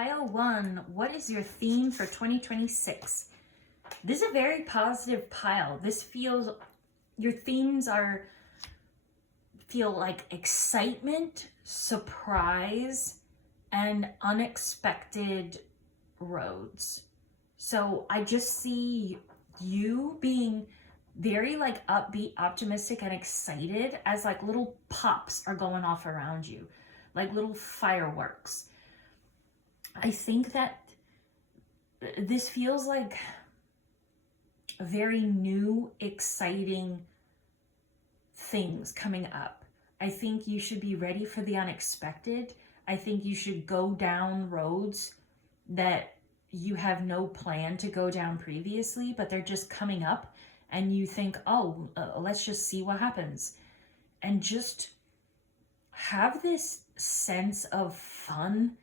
pile 1, what is your theme for 2026? This is a very positive pile. This feels, your themes feel like excitement, surprise, and unexpected roads. So I just see you being very like upbeat, optimistic, and excited as like little pops are going off around you, like little fireworks. I think that this feels like very new, exciting things coming up. I think you should be ready for the unexpected. I think you should go down roads that you have no plan to go down previously, but they're just coming up and you think, oh, let's just see what happens. And just have this sense of fun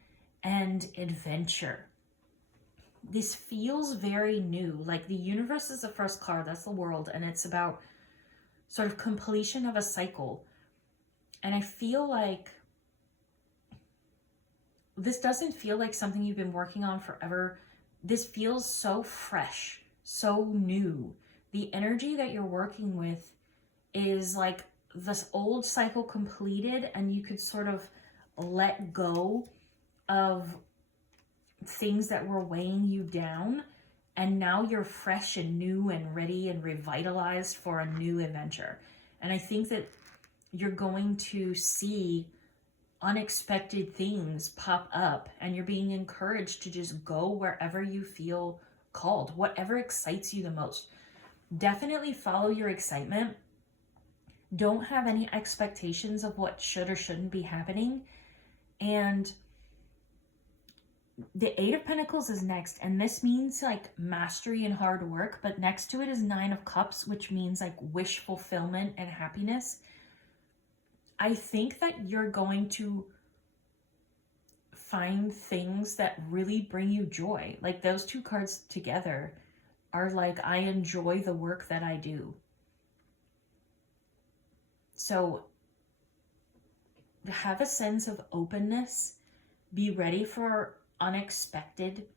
and adventure. This feels very new. Like the universe is the first card, that's the world, and it's about sort of completion of a cycle. And I feel like this doesn't feel like something you've been working on forever. This feels so fresh, so new. The energy that you're working with is like this old cycle completed, and you could sort of let go of things that were weighing you down, and now you're fresh and new and ready and revitalized for a new adventure. And I think that you're going to see unexpected things pop up, and you're being encouraged to just go wherever you feel called, whatever excites you the most. Definitely follow your excitement. Don't have any expectations of what should or shouldn't be happening. And the 8 of Pentacles is next, and this means like mastery and hard work, but next to it is 9 of Cups, which means like wish fulfillment and happiness. I think that you're going to find things that really bring you joy. Like those two cards together are like, I enjoy the work that I do. So have a sense of openness, be ready for unexpected,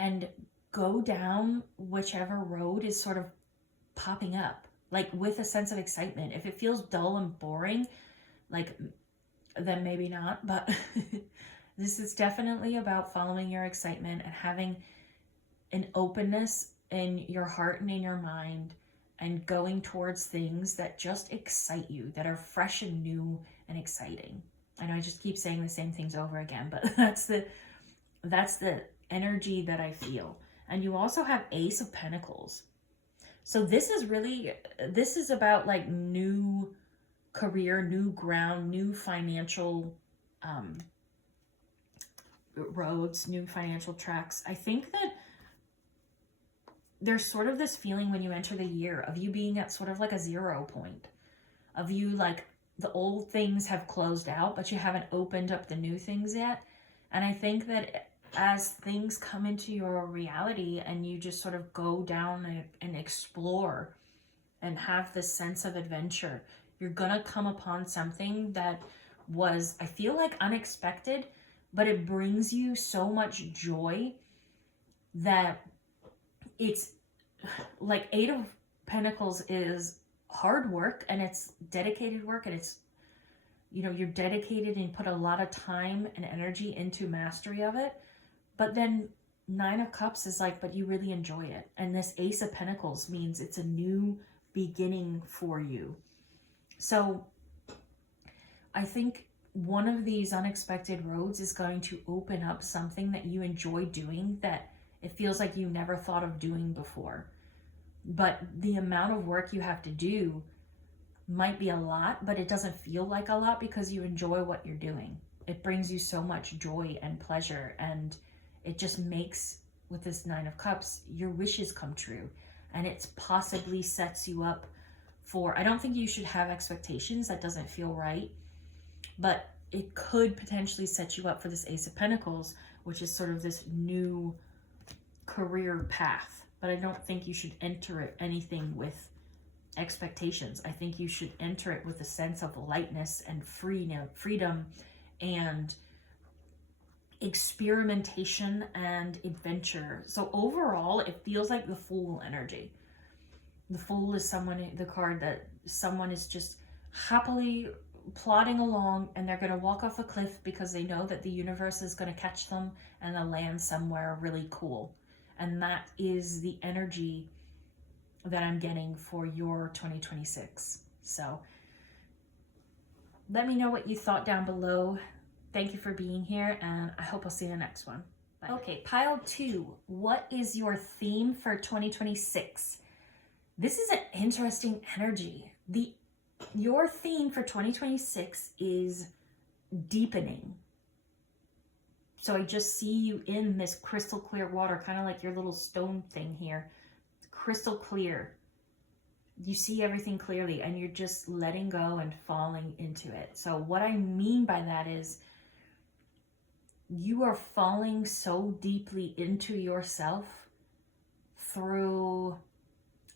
and go down whichever road is sort of popping up, like with a sense of excitement. If it feels dull and boring, like, then maybe not, but this is definitely about following your excitement and having an openness in your heart and in your mind, and going towards things that just excite you, that are fresh and new and exciting. I know I just keep saying the same things over again, but that's the energy that I feel. And you also have Ace of Pentacles. So this is about like new career, new ground, new financial roads, new financial tracks. I think that there's sort of this feeling when you enter the year of you being at sort of like a 0 point, of you like the old things have closed out, but you haven't opened up the new things yet. And I think that as things come into your reality and you just sort of go down and explore and have this sense of adventure, you're gonna come upon something that was, I feel like, unexpected, but it brings you so much joy that it's like 8 of Pentacles is hard work, and it's dedicated work, and it's, you know, you're dedicated and put a lot of time and energy into mastery of it. But then 9 of Cups is like, but you really enjoy it. And this Ace of Pentacles means it's a new beginning for you. So I think one of these unexpected roads is going to open up something that you enjoy doing, that it feels like you never thought of doing before. But the amount of work you have to do might be a lot, but it doesn't feel like a lot because you enjoy what you're doing. It brings you so much joy and pleasure, and it just makes, with this 9 of Cups, your wishes come true. And it possibly sets you up for, I don't think you should have expectations, that doesn't feel right, but it could potentially set you up for this Ace of Pentacles, which is sort of this new career path. But I don't think you should enter anything with expectations. I think you should enter it with a sense of lightness and freedom and experimentation and adventure. So overall, it feels like the Fool energy. The Fool is the card that someone is just happily plodding along, and they're going to walk off a cliff because they know that the universe is going to catch them and they'll land somewhere really cool. And that is the energy that I'm getting for your 2026. So let me know what you thought down below. Thank you for being here, and I hope I'll see you in the next one. Bye. Okay, pile 2. What is your theme for 2026? This is an interesting energy. Your theme for 2026 is deepening. So I just see you in this crystal clear water, kind of like your little stone thing here. Crystal clear. You see everything clearly, and you're just letting go and falling into it. So what I mean by that is you are falling so deeply into yourself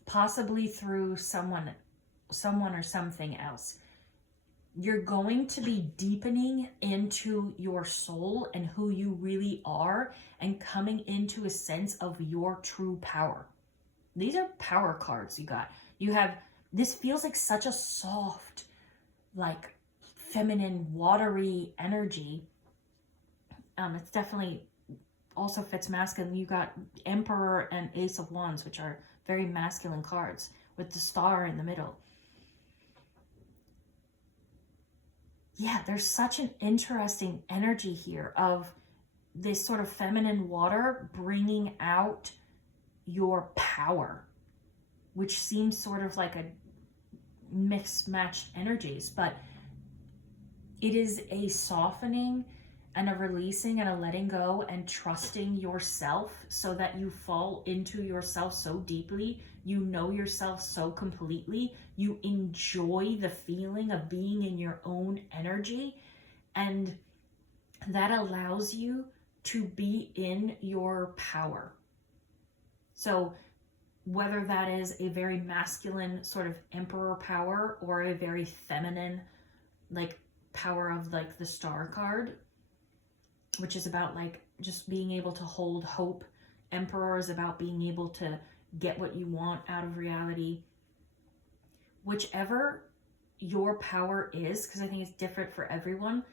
possibly through someone or something else. You're going to be deepening into your soul and who you really are, and coming into a sense of your true power. These are power cards you got. This feels like such a soft, like feminine, watery energy. It's definitely also fits masculine. You got Emperor and Ace of Wands, which are very masculine cards, with the star in the middle. Yeah, there's such an interesting energy here of this sort of feminine water bringing out your power, which seems sort of like a mismatched energies, but it is a softening and a releasing and a letting go and trusting yourself, so that you fall into yourself so deeply, you know yourself so completely, you enjoy the feeling of being in your own energy, and that allows you to be in your power. So whether that is a very masculine sort of emperor power, or a very feminine like power of like the star card, which is about like just being able to hold hope. Emperor is about being able to get what you want out of reality. Whichever your power is, because I think it's different for everyone,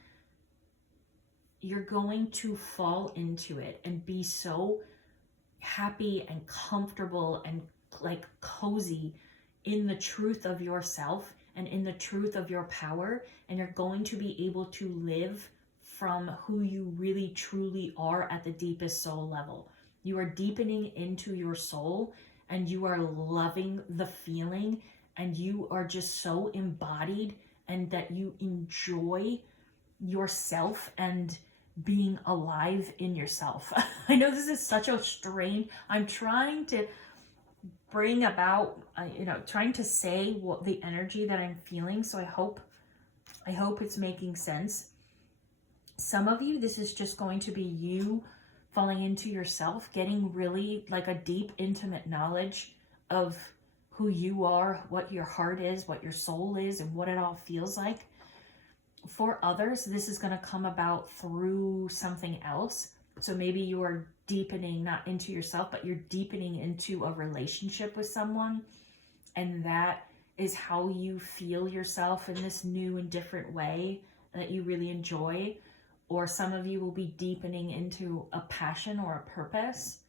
you're going to fall into it and be so happy and comfortable and like cozy in the truth of yourself and in the truth of your power, and you're going to be able to live from who you really truly are at the deepest soul level. You are deepening into your soul, and you are loving the feeling, and you are just so embodied, and that you enjoy yourself and being alive in yourself. I know this is such a strange, I'm trying to bring about, trying to say what the energy that I'm feeling. So I hope it's making sense. Some of you, this is just going to be you falling into yourself, getting really like a deep, intimate knowledge of who you are, what your heart is, what your soul is, and what it all feels like. For others, this is going to come about through something else. So maybe you are deepening not into yourself, but you're deepening into a relationship with someone, and that is how you feel yourself in this new and different way that you really enjoy. Or some of you will be deepening into a passion or a purpose,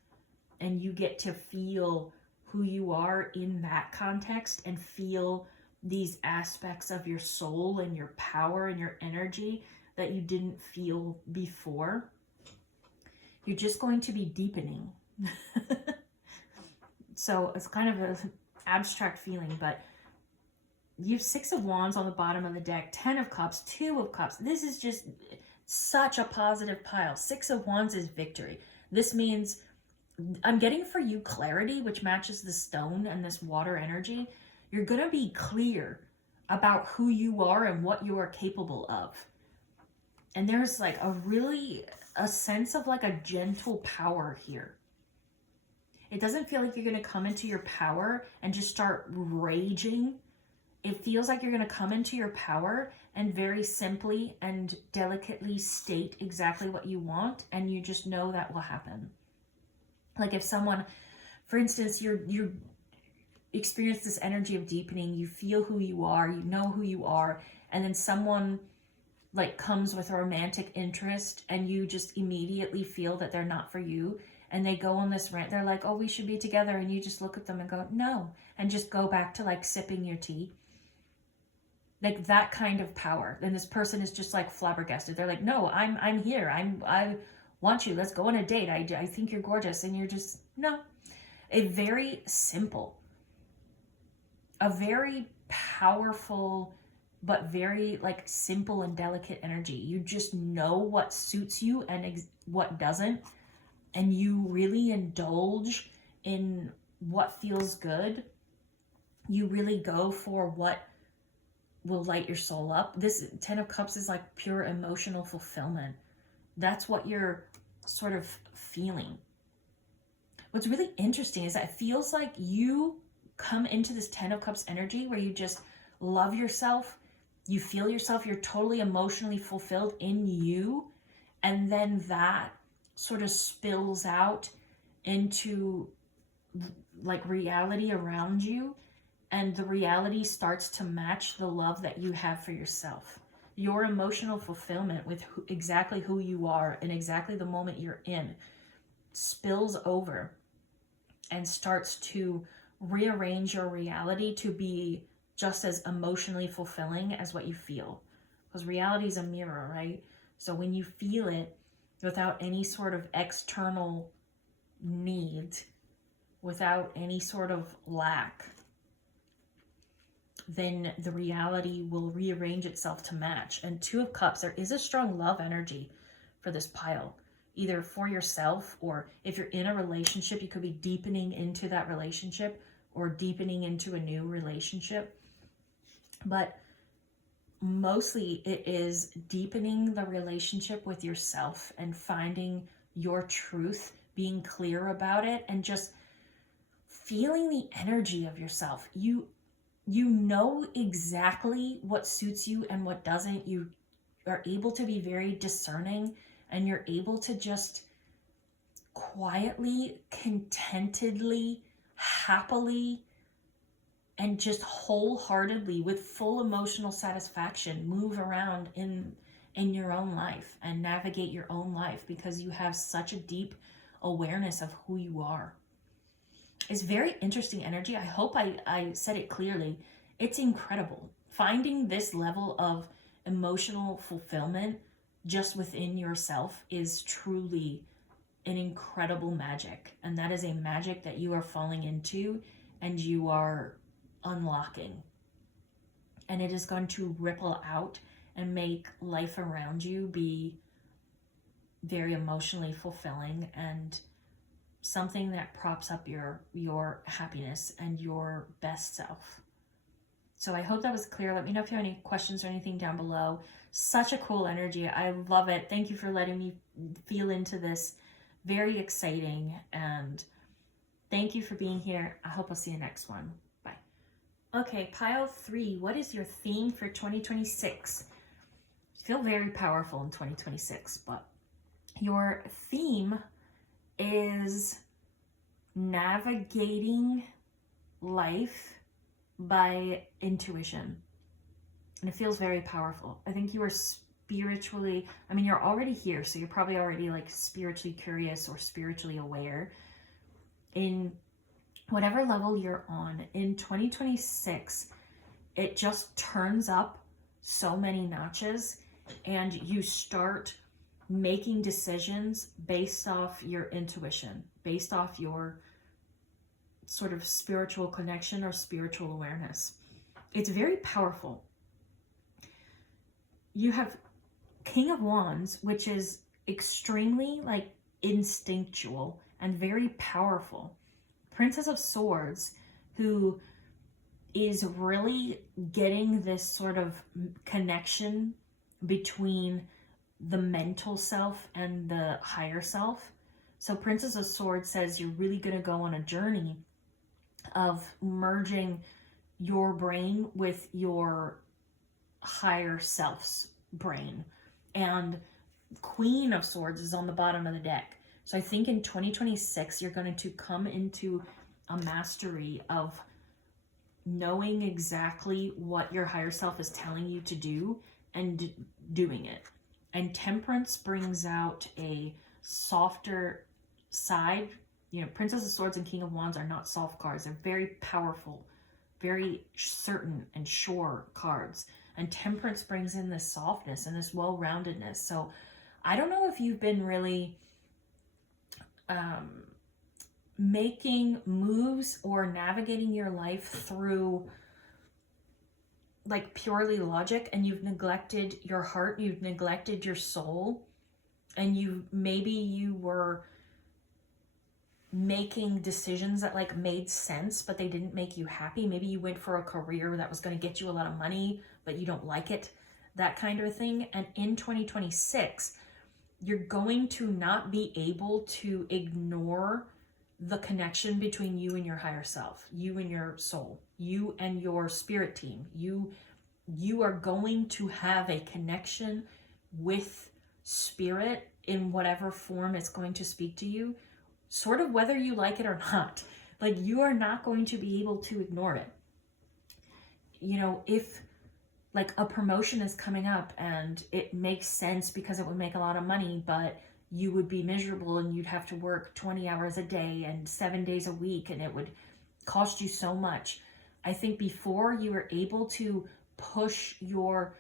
and you get to feel who you are in that context and feel these aspects of your soul and your power and your energy that you didn't feel before. You're just going to be deepening. So it's kind of an abstract feeling, but you have 6 of Wands on the bottom of the deck, 10 of Cups, 2 of Cups. This is just such a positive pile. 6 of Wands is victory. This means I'm getting for you clarity, which matches the stone and this water energy. You're going to be clear about who you are and what you are capable of. And there's like a sense of like a gentle power here. It doesn't feel like you're going to come into your power and just start raging. It feels like you're going to come into your power and very simply and delicately state exactly what you want, and you just know that will happen. Like if someone, for instance, you experience this energy of deepening, you feel who you are, you know who you are, and then someone like comes with a romantic interest and you just immediately feel that they're not for you, and they go on this rant, they're like, oh, we should be together, and you just look at them and go, no, and just go back to like sipping your tea. Like that kind of power. And this person is just like flabbergasted. They're like, no, I'm here. I want you. Let's go on a date. I think you're gorgeous. And you're just, no. A very simple, a very powerful, but very like simple and delicate energy. You just know what suits you and what doesn't. And you really indulge in what feels good. You really go for what will light your soul up. This 10 of Cups is like pure emotional fulfillment. That's what you're sort of feeling. What's really interesting is that it feels like you come into this 10 of Cups energy where you just love yourself, you feel yourself, you're totally emotionally fulfilled in you, and then that sort of spills out into like reality around you, and the reality starts to match the love that you have for yourself. Your emotional fulfillment with exactly who you are and exactly the moment you're in spills over and starts to rearrange your reality to be just as emotionally fulfilling as what you feel. Because reality is a mirror, right? So when you feel it without any sort of external need, without any sort of lack, then the reality will rearrange itself to match. And 2 of Cups, there is a strong love energy for this pile, either for yourself, or if you're in a relationship, you could be deepening into that relationship or deepening into a new relationship. But mostly it is deepening the relationship with yourself and finding your truth, being clear about it, and just feeling the energy of yourself. You know exactly what suits you and what doesn't. You are able to be very discerning, and you're able to just quietly, contentedly, happily, and just wholeheartedly with full emotional satisfaction move around in your own life and navigate your own life, because you have such a deep awareness of who you are. It's very interesting energy. I hope I said it clearly. It's incredible. Finding this level of emotional fulfillment just within yourself is truly an incredible magic. And that is a magic that you are falling into and you are unlocking. And it is going to ripple out and make life around you be very emotionally fulfilling and something that props up your happiness and your best self. So I hope that was clear. Let me know if you have any questions or anything down below. Such a cool energy. I love it. Thank you for letting me feel into this. Very exciting. And thank you for being here. I hope I'll see you next one. Bye. Okay, pile 3. What is your theme for 2026? I feel very powerful in 2026, but your theme is navigating life by intuition. And it feels very powerful. I think you are spiritually, you're already here, so you're probably already like spiritually curious or spiritually aware. In whatever level you're on, in 2026, it just turns up so many notches, and you start making decisions based off your intuition, based off your sort of spiritual connection or spiritual awareness. It's very powerful. You have King of Wands, which is extremely like instinctual and very powerful. Princess of Swords, who is really getting this sort of connection between the mental self and the higher self. So Princess of Swords says you're really going to go on a journey of merging your brain with your higher self's brain. And Queen of Swords is on the bottom of the deck. So I think in 2026, you're going to come into a mastery of knowing exactly what your higher self is telling you to do and doing it. And Temperance brings out a softer side. You know, Princess of Swords and King of Wands are not soft cards. They're very powerful, very certain and sure cards. And Temperance brings in this softness and this well-roundedness. So I don't know if you've been really making moves or navigating your life through like purely logic, and you've neglected your heart, you've neglected your soul, and maybe you were making decisions that like made sense, but they didn't make you happy. Maybe you went for a career that was going to get you a lot of money, but you don't like it, that kind of thing. And in 2026, you're going to not be able to ignore the connection between you and your higher self, you and your soul, you and your spirit team. You are going to have a connection with spirit in whatever form it's going to speak to you, sort of whether you like it or not. Like, you are not going to be able to ignore it. You know, if like a promotion is coming up and it makes sense because it would make a lot of money, but you would be miserable and you'd have to work 20 hours a day and 7 days a week, and it would cost you so much. I think before you were able to push your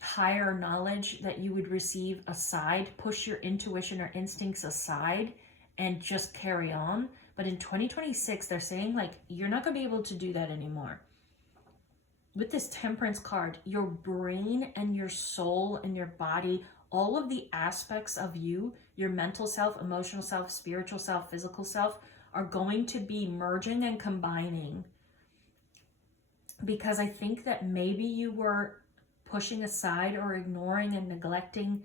higher knowledge that you would receive aside, push your intuition or instincts aside, and just carry on. But in 2026, they're saying like, you're not going to be able to do that anymore. With this Temperance card, your brain and your soul and your body, all of the aspects of you, your mental self, emotional self, spiritual self, physical self, are going to be merging and combining. Because I think that maybe you were pushing aside or ignoring and neglecting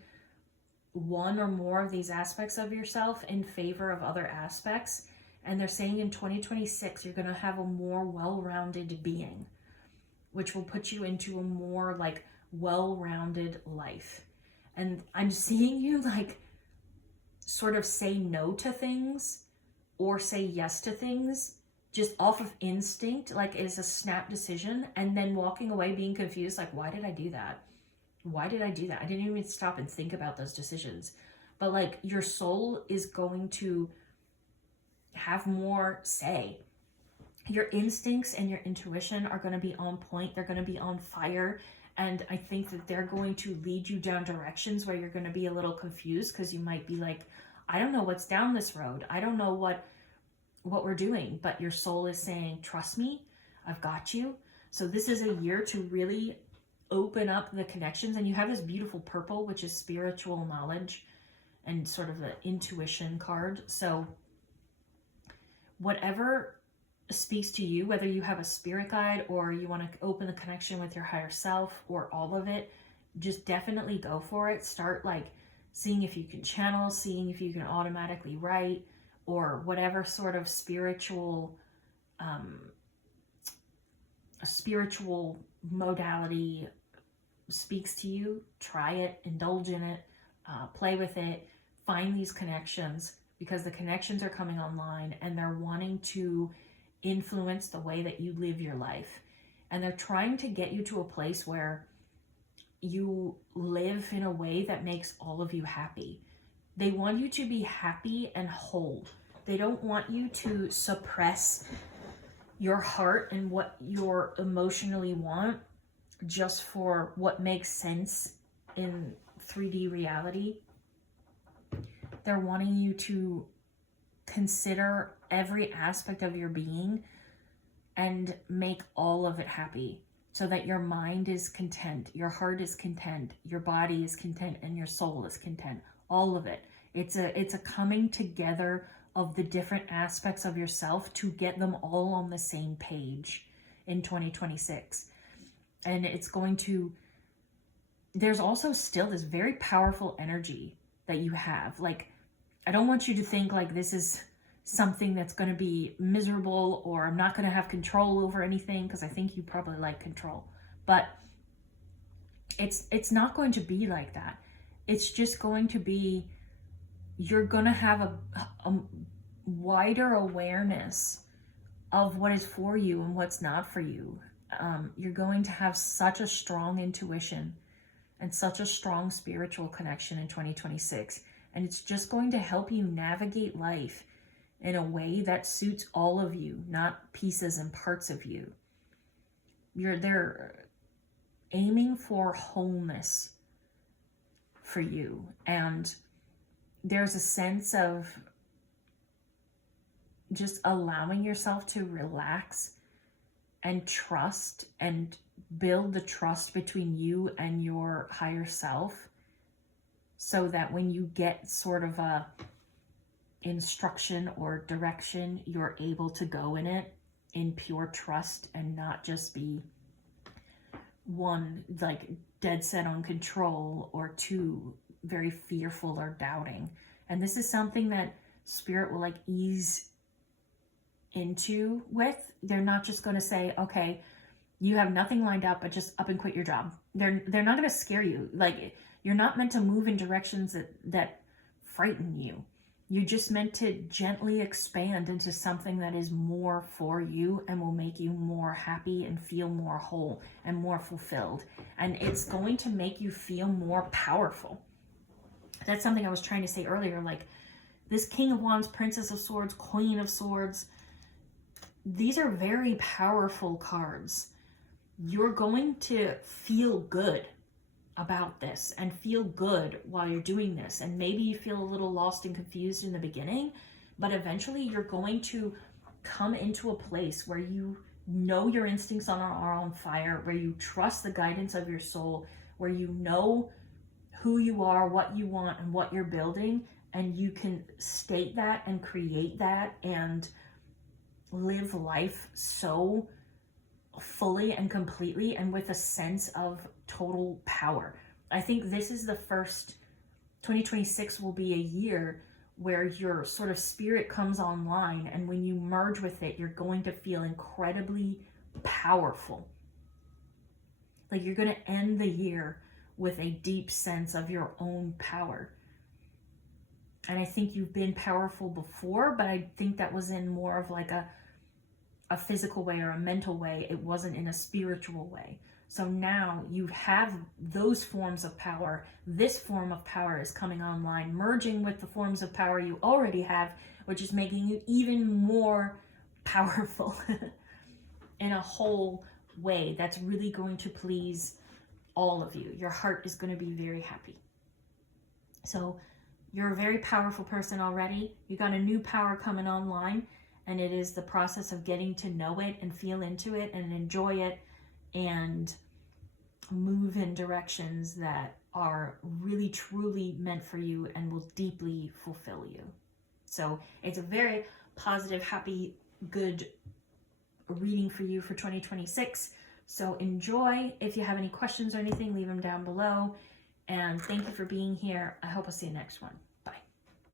one or more of these aspects of yourself in favor of other aspects. And they're saying in 2026, you're going to have a more well-rounded being, which will put you into a more like well-rounded life. And I'm seeing you like sort of say no to things or say yes to things just off of instinct, like it's a snap decision, and then walking away being confused, like, why did I do that? Why did I do that? I didn't even stop and think about those decisions. But like, your soul is going to have more say. Your instincts and your intuition are going to be on point. They're going to be on fire. And I think that they're going to lead you down directions where you're going to be a little confused, because you might be like, I don't know what's down this road. I don't know what we're doing. But your soul is saying, trust me, I've got you. So this is a year to really open up the connections. And you have this beautiful purple, which is spiritual knowledge and sort of the intuition card. So whatever speaks to you, whether you have a spirit guide or you want to open the connection with your higher self or all of it, just definitely go for it. Start like seeing if you can channel, seeing if you can automatically write, or whatever sort of spiritual modality speaks to you. Try it, indulge in it, play with it, find these connections, because the connections are coming online and they're wanting to influence the way that you live your life. And they're trying to get you to a place where you live in a way that makes all of you happy. They want you to be happy and whole. They don't want you to suppress your heart and what you emotionally want just for what makes sense in 3D reality. They're wanting you to consider every aspect of your being and make all of it happy, so that your mind is content, your heart is content, your body is content, and your soul is content. All of it. It's a coming together of the different aspects of yourself to get them all on the same page in 2026. And it's going to, there's also still this very powerful energy that you have. Like, I don't want you to think like this is something that's going to be miserable or I'm not going to have control over anything, because I think you probably like control. But It's not going to be like that. It's just going to be, you're going to have a wider awareness of what is for you and what's not for you. You're going to have such a strong intuition and such a strong spiritual connection in 2026. And it's just going to help you navigate life in a way that suits all of you, not pieces and parts of you. They're aiming for wholeness for you. And there's a sense of just allowing yourself to relax and trust and build the trust between you and your higher self, so that when you get sort of a instruction or direction, you're able to go in it in pure trust and not just be one, like dead set on control, or two, very fearful or doubting. And this is something that spirit will like ease into with. They're not just going to say, okay, you have nothing lined up, but just up and quit your job. They're not going to scare you. Like, you're not meant to move in directions that frighten you. You're just meant to gently expand into something that is more for you and will make you more happy and feel more whole and more fulfilled. And it's going to make you feel more powerful. That's something I was trying to say earlier. Like, this King of Wands, Princess of Swords, Queen of Swords, these are very powerful cards. You're going to feel good about this and feel good while you're doing this. And maybe you feel a little lost and confused in the beginning, but eventually you're going to come into a place where you know your instincts are on fire, where you trust the guidance of your soul, where you know who you are, what you want, and what you're building, and you can state that and create that and live life so fully and completely and with a sense of total power. I think this is the first, 2026 will be a year where your sort of spirit comes online, and when you merge with it, you're going to feel incredibly powerful. Like, you're going to end the year with a deep sense of your own power. And I think you've been powerful before, but I think that was in more of like a physical way or a mental way. It wasn't in a spiritual way. So now you have those forms of power. This form of power is coming online, merging with the forms of power you already have, which is making you even more powerful in a whole way that's really going to please all of you. Your heart is going to be very happy. So you're a very powerful person already. You got a new power coming online, and it is the process of getting to know it and feel into it and enjoy it and move in directions that are really truly meant for you and will deeply fulfill you. So it's a very positive, happy, good reading for you for 2026. So enjoy. If you have any questions or anything, leave them down below. And thank you for being here. I hope I'll see you next one.